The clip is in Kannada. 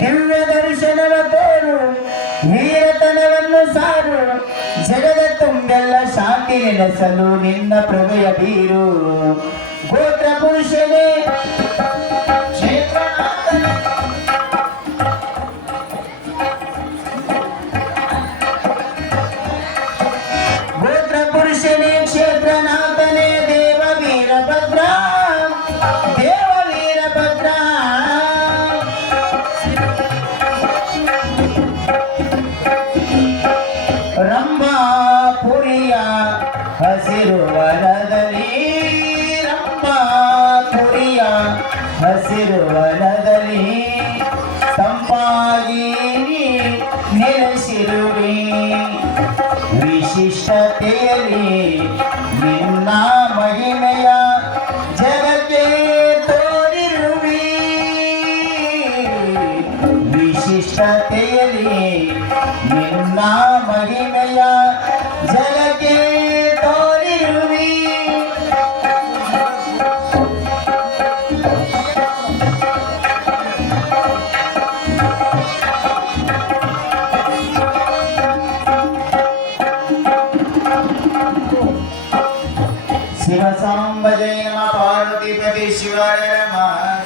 ದಿವ್ಯ ದರ್ಶನವ ತೋರು ವೀರತನವನ್ನು ಸಾರು ಜಗದ ತುಂಬೆಲ್ಲ ಶಾಂತಿ ನೆಲೆಸಲು ನಿನ್ನ ಪ್ರಭೆಯ ಬೀರು ಗೋತ್ರ ಪುರುಷನೇ ಹಸಿರು ವನದಲ್ಲಿ ತಂಪಾಗಿ ನೆಲೆಸಿರುವೆ ವಿಶಿಷ್ಟತೆಯಲ್ಲಿ ನಿನ್ನ ಮಹಿಮೆಯ ಜಗಕ್ಕೆ ತೋರಿರುವೆ ವಿಶಿಷ್ಟತೆಯಲ್ಲಿ ನಿನ್ನ ಮಹಿಮೆಯ ಜಗ शिव भजय नम पार्वतीपति शिवाय नमः